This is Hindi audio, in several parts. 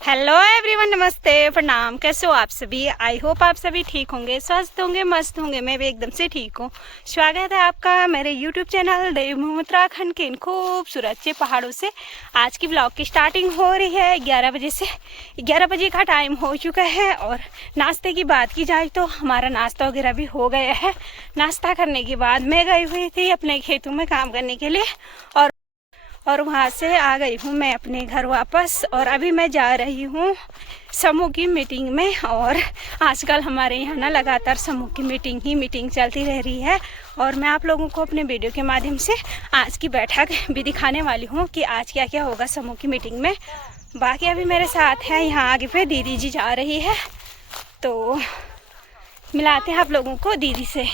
हेलो एवरीवन, नमस्ते, प्रणाम। कैसे हो आप सभी? आई होप आप सभी ठीक होंगे, स्वस्थ होंगे, मस्त होंगे। मैं भी एकदम से ठीक हूँ। स्वागत है आपका मेरे यूट्यूब चैनल देवभूमि उत्तराखंड के इन खूबसूरत से पहाड़ों से। आज की ब्लॉग की स्टार्टिंग हो रही है 11 बजे से। 11 बजे का टाइम हो चुका है और नाश्ते की बात की जाए तो हमारा नाश्ता वगैरह भी हो गया है। नाश्ता करने के बाद मैं गई हुई थी अपने खेतों में काम करने के लिए और वहाँ से आ गई हूँ मैं अपने घर वापस। और अभी मैं जा रही हूँ समूह की मीटिंग में। और आजकल हमारे यहाँ ना लगातार समूह की मीटिंग चलती रह रही है। और मैं आप लोगों को अपने वीडियो के माध्यम से आज की बैठक भी दिखाने वाली हूँ कि आज क्या क्या होगा समूह की मीटिंग में। बाकी अभी मेरे साथ है यहाँ आगे पे दीदी जी जा रही है, तो मिलाते हैं आप लोगों को दीदी से।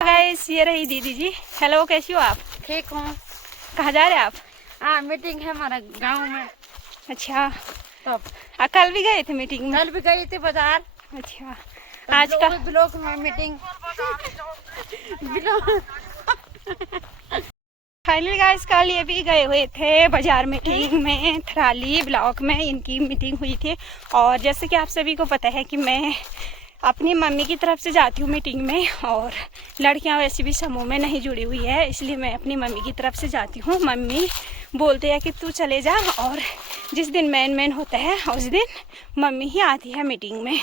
गाइस, ये रही दीदी जी। हेलो, कैसी हो आप? ठीक हूँ। कहाँ जा रहे हैं आप? मीटिंग है हमारा गांव में। अच्छा, तब कल भी गए थे मीटिंग में? कल भी गई थी बाजार। अच्छा, आज का ब्लॉक में मीटिंग फाइनली गाइस कल ये भी गए हुए थे बाजार मीटिंग में। थराली ब्लॉक में इनकी मीटिंग हुई थी। और जैसे कि आप सभी को पता है कि मैं अपनी मम्मी की तरफ से जाती हूँ मीटिंग में, और लड़कियां वैसे भी समूह में नहीं जुड़ी हुई है, इसलिए मैं अपनी मम्मी की तरफ से जाती हूँ। मम्मी बोलते हैं कि तू चले जा, और जिस दिन मेन होता है उस दिन मम्मी ही आती है मीटिंग में।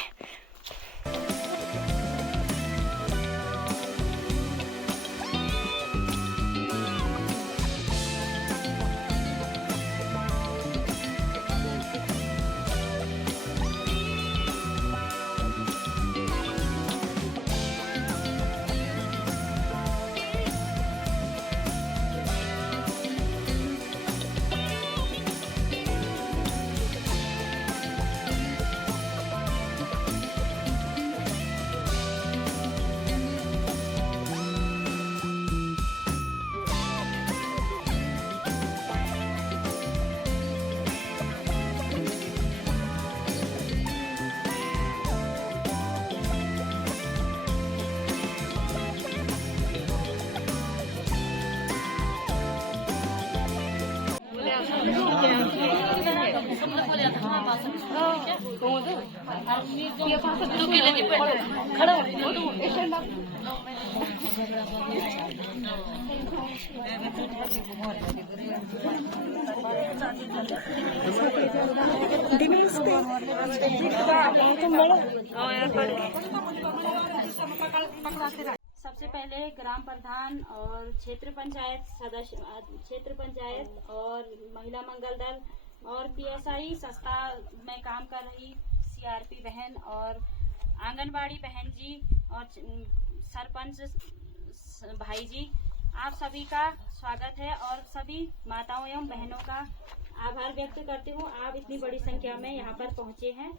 सबसे पहले ग्राम प्रधान और क्षेत्र पंचायत सदस्य, क्षेत्र पंचायत और महिला मंगल दल और पीएसआई संस्था में काम कर रही सीआरपी बहन और आंगनबाड़ी बहन जी और सरपंच भाई जी, आप सभी का स्वागत है। और सभी माताओं एवं बहनों का आभार व्यक्त करती हूँ, आप इतनी बड़ी संख्या में यहाँ पर पहुँचे हैं।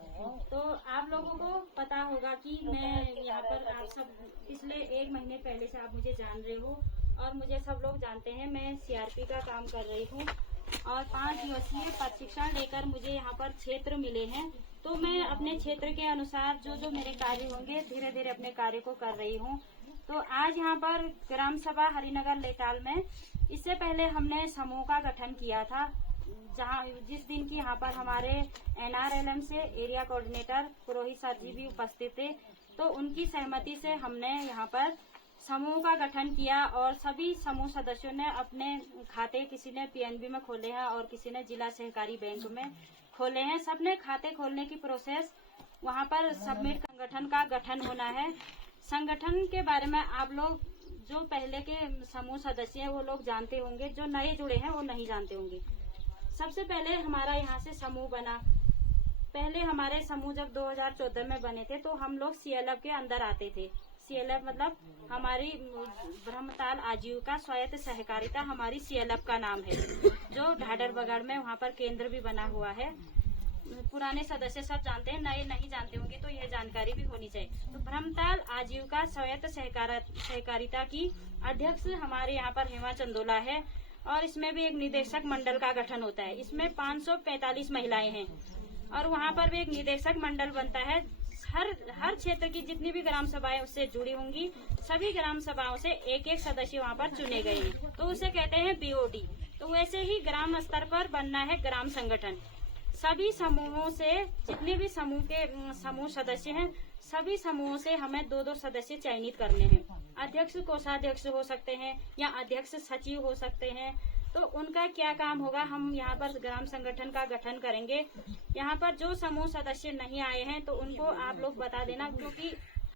तो आप लोगों को पता होगा कि मैं यहाँ पर, आप सब पिछले 1 महीने पहले से आप मुझे जान रहे हो और मुझे सब लोग जानते हैं। मैं सीआरपी का काम कर रही हूँ और 5 दिवसीय प्रशिक्षण लेकर मुझे यहाँ पर क्षेत्र मिले हैं। तो मैं अपने क्षेत्र के अनुसार जो मेरे कार्य होंगे धीरे धीरे अपने कार्य को कर रही हूँ। तो आज यहाँ पर ग्राम सभा हरिनगर लेटाल में, इससे पहले हमने समूह का गठन किया था, जहाँ जिस दिन की यहाँ पर हमारे एनआरएलएम से एरिया कोऑर्डिनेटर पुरोहित सर जी भी उपस्थित थे। तो उनकी सहमति से हमने यहाँ पर समूह का गठन किया और सभी समूह सदस्यों ने अपने खाते, किसी ने पीएनबी में खोले हैं और किसी ने जिला सहकारी बैंक में खोले हैं। सबने खाते खोलने की प्रोसेस वहाँ पर सबमिट, संगठन का गठन होना है। संगठन के बारे में आप लोग जो पहले के समूह सदस्य हैं वो लोग जानते होंगे, जो नए जुड़े हैं वो नहीं जानते होंगे। सबसे पहले हमारा यहाँ से समूह बना। पहले हमारे समूह जब 2014 में बने थे तो हम लोग सीएलएफ के अंदर आते थे। सीएलएफ मतलब हमारी ब्रह्मताल आजीविका स्वायत्त सहकारिता, हमारी सीएलएफ का नाम है, जो ढाडर बगड़ में वहाँ पर केंद्र भी बना हुआ है। पुराने सदस्य सब जानते हैं, नए नहीं जानते होंगे तो यह जानकारी भी होनी चाहिए। तो ब्रह्मताल आजीविका स्वायत्त सहकारिता की अध्यक्ष हमारे यहाँ पर हेमा चंदोला है और इसमें भी एक निदेशक मंडल का गठन होता है। इसमें 545 महिलाएं हैं और वहाँ पर भी एक निदेशक मंडल बनता है। हर क्षेत्र की जितनी भी ग्राम सभाएं उससे जुड़ी होंगी, सभी ग्राम सभाओं से एक एक सदस्य वहाँ पर चुने गए हैं, तो उसे कहते हैं बीओडी। तो वैसे ही ग्राम स्तर पर बनना है ग्राम संगठन। सभी समूहों से, जितने भी समूह सदस्य हैं, सभी समूहों से हमें 2-2 सदस्य चयनित करने हैं। अध्यक्ष कोषाध्यक्ष हो सकते हैं या अध्यक्ष सचिव हो सकते हैं। तो उनका क्या काम होगा, हम यहाँ पर ग्राम संगठन का गठन करेंगे। यहाँ पर जो समूह सदस्य नहीं आए हैं तो उनको आप लोग बता देना, क्योंकि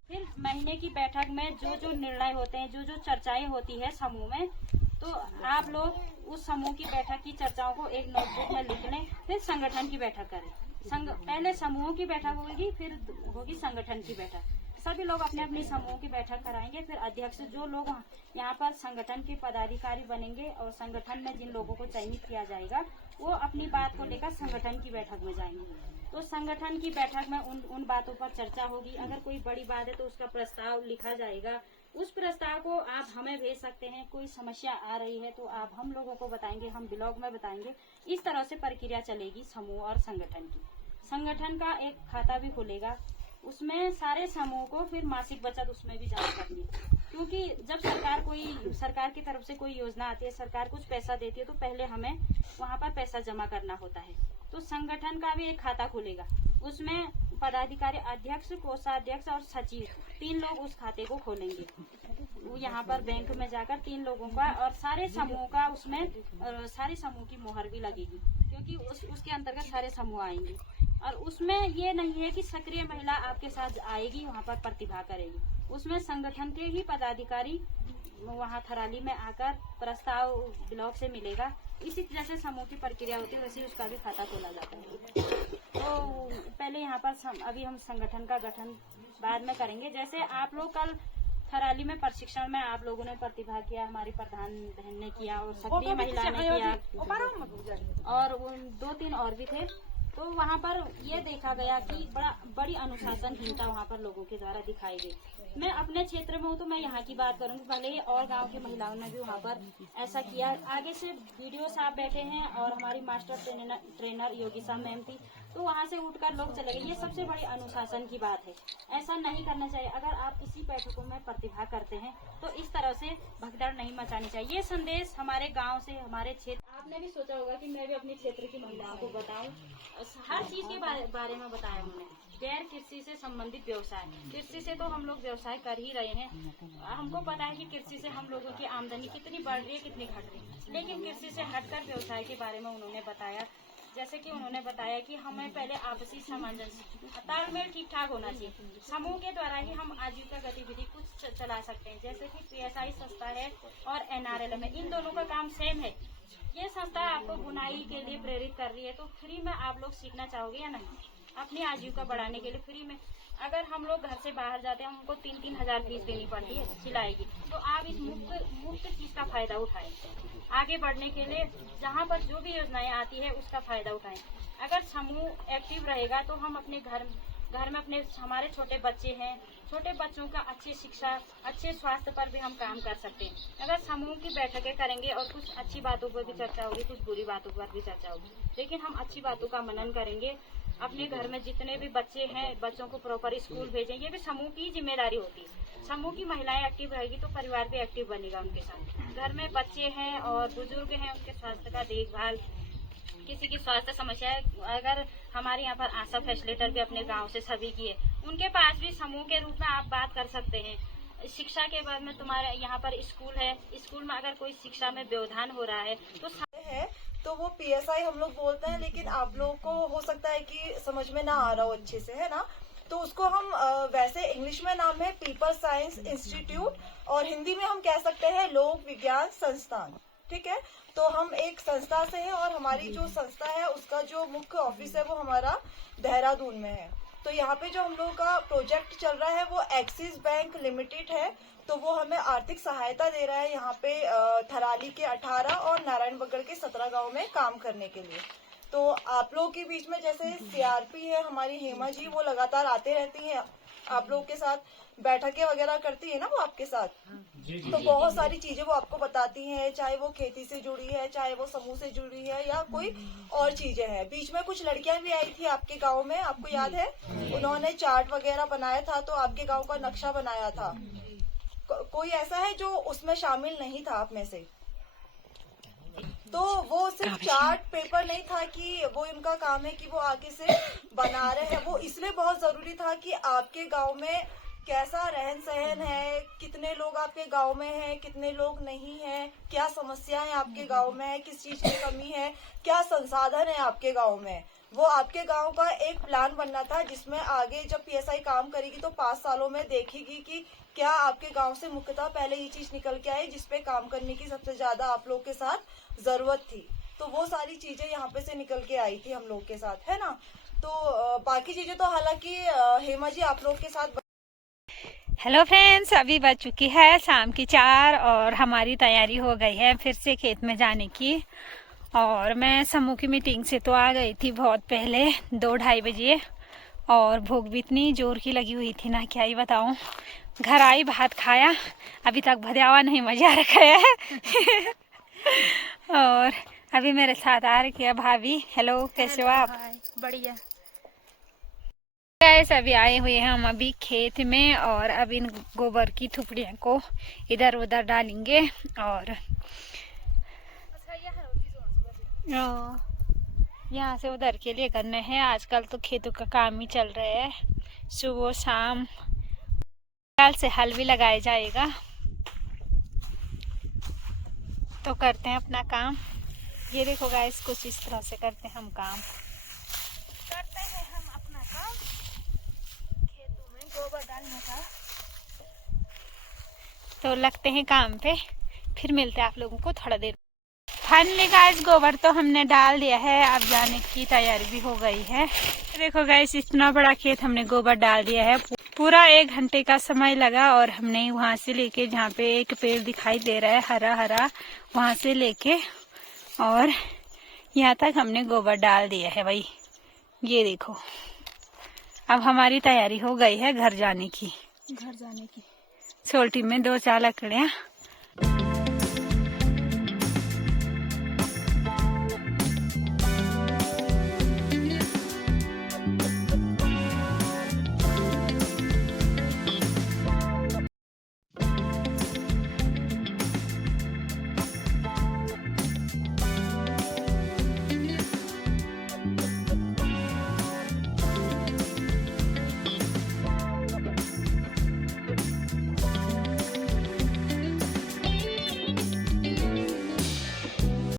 फिर महीने की बैठक में जो निर्णय होते हैं, जो चर्चाएं होती है समूह में, तो आप लोग उस समूह की बैठक की चर्चाओं को एक नोटबुक में लिख लें, फिर संगठन की बैठक करें। पहले समूहों की बैठक होगी, फिर होगी संगठन की बैठक। सभी लोग अपने अपने समूह की बैठक कराएंगे। फिर अध्यक्ष, जो लोग यहाँ पर संगठन के पदाधिकारी बनेंगे और संगठन में जिन लोगों को चयनित किया जाएगा, वो अपनी बात को लेकर संगठन की बैठक में जाएंगे। तो संगठन की बैठक में उन बातों पर चर्चा होगी। अगर कोई बड़ी बात है तो उसका प्रस्ताव लिखा जाएगा। उस प्रस्ताव को आप हमें भेज सकते हैं। कोई समस्या आ रही है तो आप हम लोगों को बताएंगे, हम ब्लॉग में बताएंगे। इस तरह से प्रक्रिया चलेगी समूह और संगठन की। संगठन का एक खाता भी खुलेगा, उसमें सारे समूह को फिर मासिक बचत उसमें भी जमा करनी है। क्योंकि जब सरकार की तरफ से कोई योजना आती है, सरकार कुछ पैसा देती है, तो पहले हमें वहाँ पर पैसा जमा करना होता है। तो संगठन का भी एक खाता खुलेगा, उसमें पदाधिकारी, अध्यक्ष, कोषाध्यक्ष और सचिव 3 लोग उस खाते को खोलेंगे। वो यहाँ पर बैंक में जाकर 3 लोगों का और सारे समूह का, उसमें सारे समूह की मोहर भी लगेगी, क्योंकि उसके अंतर्गत सारे समूह आएंगे। और उसमें ये नहीं है कि सक्रिय महिला आपके साथ आएगी, वहाँ पर प्रतिभा करेगी। उसमें संगठन के ही पदाधिकारी वहाँ थराली में आकर प्रस्ताव ब्लॉक से मिलेगा। इसी जैसे समूह की प्रक्रिया होती है, वैसे उसका भी खाता खोला जाता है। तो पहले यहाँ पर अभी हम संगठन का गठन बाद में करेंगे। जैसे आप लोग कल थराली में प्रशिक्षण में आप लोगों ने प्रतिभा किया, हमारी प्रधान बहन ने किया और सक्रिय महिला ने किया, और 2-3 और भी थे। तो वहाँ पर ये देखा गया कि बड़ी अनुशासनहीनता वहाँ पर लोगों के द्वारा दिखाई गई। मैं अपने क्षेत्र में हूँ तो मैं यहाँ की बात करूँगी, भले ही और गांव की महिलाओं ने भी वहाँ पर ऐसा किया। आगे से वीडियो साहब बैठे हैं और हमारी मास्टर ट्रेनर योगिसा मैम थी, तो वहाँ से उठकर लोग चले गए। ये सबसे बड़ी अनुशासन की बात है, ऐसा नहीं करना चाहिए। अगर आप किसी बैठकों में प्रतिभा करते हैं तो इस तरह से भगदड़ नहीं मचानी चाहिए। ये संदेश हमारे गाँव से, हमारे क्षेत्र, आपने भी सोचा होगा कि मैं भी अपने क्षेत्र की महिलाओं को बताऊं। हर चीज के बारे में बताया उन्होंने। गैर कृषि से संबंधित व्यवसाय, कृषि से तो हम लोग व्यवसाय कर ही रहे हैं। हमको पता है कि कृषि से हम लोगों की आमदनी कितनी बढ़ रही है, कितनी घट रही है, लेकिन कृषि से हटकर व्यवसाय के बारे में उन्होंने बताया। जैसे कि उन्होंने बताया कि हमें पहले आपसी सामंजस्य, तालमेल ठीक ठाक होना चाहिए। समूह के द्वारा ही हम आजीविका गतिविधि कुछ चला सकते हैं। जैसे कि PSI संस्था है और NRLM है, इन दोनों का काम सेम है। ये संस्था आपको बुनाई के लिए प्रेरित कर रही है, तो फ्री में आप लोग सीखना चाहोगे या नहीं? अपनी आजीविका बढ़ाने के लिए फ्री में। अगर हम लोग घर से बाहर जाते हैं, हमको 3-3 हजार फीस देनी पड़ती है सिलाई की, तो आप इस मुफ्त चीज का फायदा उठाएं। आगे बढ़ने के लिए जहाँ पर जो भी योजनाएं आती है उसका फायदा उठाएं। अगर समूह एक्टिव रहेगा तो हम अपने घर में हमारे छोटे बच्चे हैं, छोटे बच्चों का अच्छी शिक्षा, अच्छे स्वास्थ्य पर भी हम काम कर सकते हैं। अगर समूह की बैठकें करेंगे और कुछ अच्छी बातों पर भी चर्चा होगी, कुछ बुरी बातों पर भी चर्चा होगी, लेकिन हम अच्छी बातों का मनन करेंगे। अपने घर में जितने भी बच्चे हैं, बच्चों को प्रॉपर स्कूल भेजें, ये भी समूह की जिम्मेदारी होती है। समूह की महिलाएं एक्टिव रहेगी तो परिवार भी एक्टिव बनेगा उनके साथ। घर में बच्चे हैं और बुजुर्ग हैं, उनके स्वास्थ्य का देखभाल, किसी की स्वास्थ्य समस्या है, अगर हमारे यहाँ पर आशा फैसिलिटेटर भी अपने गांव से सभी की है, उनके पास भी समूह के रूप में आप बात कर सकते हैं। शिक्षा के बारे में तुम्हारे यहाँ पर स्कूल है, स्कूल में अगर कोई शिक्षा में व्यवधान हो रहा है तो वो PSI हम लोग बोलते हैं, लेकिन आप लोगों को हो सकता है कि समझ में ना आ रहा हो अच्छे से, है ना। तो उसको हम वैसे इंग्लिश में नाम है पीपल साइंस इंस्टीट्यूट, और हिंदी में हम कह सकते हैं लोक विज्ञान संस्थान। ठीक है, तो हम एक संस्था से हैं और हमारी जो संस्था है उसका जो मुख्य ऑफिस है वो हमारा देहरादून में है। तो यहाँ पे जो हम लोगों का प्रोजेक्ट चल रहा है वो एक्सिस बैंक लिमिटेड है, तो वो हमें आर्थिक सहायता दे रहा है यहाँ पे थराली के 18 और नारायणबगड़ के 17 गांव में काम करने के लिए। तो आप लोगों के बीच में जैसे CRP है हमारी हेमा जी, वो लगातार आते रहती हैं, आप लोगों के साथ बैठकें वगैरह करती है ना वो आपके साथ। तो बहुत सारी चीजें वो आपको बताती हैं, चाहे वो खेती से जुड़ी है, चाहे वो समूह से जुड़ी है, या कोई और चीजें हैं। बीच में कुछ लड़कियां भी आई थी आपके गांव में, आपको याद है? उन्होंने चार्ट वगैरह बनाया था, तो आपके गांव का नक्शा बनाया था। कोई ऐसा है जो उसमें शामिल नहीं था आप में से? तो वो सिर्फ चार्ट पेपर नहीं था कि वो इनका काम है कि वो आगे से बना रहे हैं, वो इसलिए बहुत जरूरी था कि आपके गांव में कैसा रहन सहन है, कितने लोग आपके गांव में हैं, कितने लोग नहीं हैं, क्या समस्याएं आपके गांव में है, किस चीज की कमी है, क्या संसाधन है आपके गांव में। वो आपके गांव का एक प्लान बनना था जिसमें आगे जब पीएसआई काम करेगी तो 5 सालों में देखेगी कि क्या आपके गांव से मुख्यतः पहले ये चीज निकल के आई जिसपे काम करने की सबसे ज्यादा आप लोग के साथ जरूरत थी। तो वो सारी चीजें यहाँ पे से निकल के आई थी हम लोग के साथ, है ना। तो बाकी चीजें तो हालांकि हेमा जी आप लोग के साथ। हेलो फ्रेंड्स, अभी बज चुकी है शाम की 4 और हमारी तैयारी हो गई है फिर से खेत में जाने की। और मैं समूह की मीटिंग से तो आ गई थी बहुत पहले 2-2:30 बजे, और भूख भी इतनी जोर की लगी हुई थी ना, क्या ही बताऊं। घर आई, भात खाया, अभी तक भद्यावा नहीं मजा रखा है। और अभी मेरे साथ आ रही है भाभी। हेलो, कैसे हो आप? बढ़िया। गाइस, अभी आए हुए हैं हम अभी खेत में, और अब इन गोबर की थुपड़ियों को इधर उधर डालेंगे। और यहाँ से उधर के लिए करने हैं। आजकल तो खेतों का काम ही चल रहा है, सुबह शाम। कल से हल भी लगाया जाएगा, तो करते हैं अपना काम। ये देखो गाइस, कुछ इस तरह से करते हैं हम काम। करते हैं हम अपना काम खेतों में गोबर डालने का। तो लगते हैं काम पे, फिर मिलते हैं आप लोगों को थोड़ा देर। फाइनली गाइस, गोबर तो हमने डाल दिया है, अब जाने की तैयारी भी हो गई है। देखो गाइस, इतना बड़ा खेत हमने गोबर डाल दिया है। पूरा 1 घंटे का समय लगा, और हमने वहां से लेके, जहाँ पे एक पेड़ दिखाई दे रहा है हरा हरा, वहां से लेके और यहाँ तक हमने गोबर डाल दिया है भाई। ये देखो, अब हमारी तैयारी हो गई है घर जाने की। सोल्टी में 2-4 लकड़ियाँ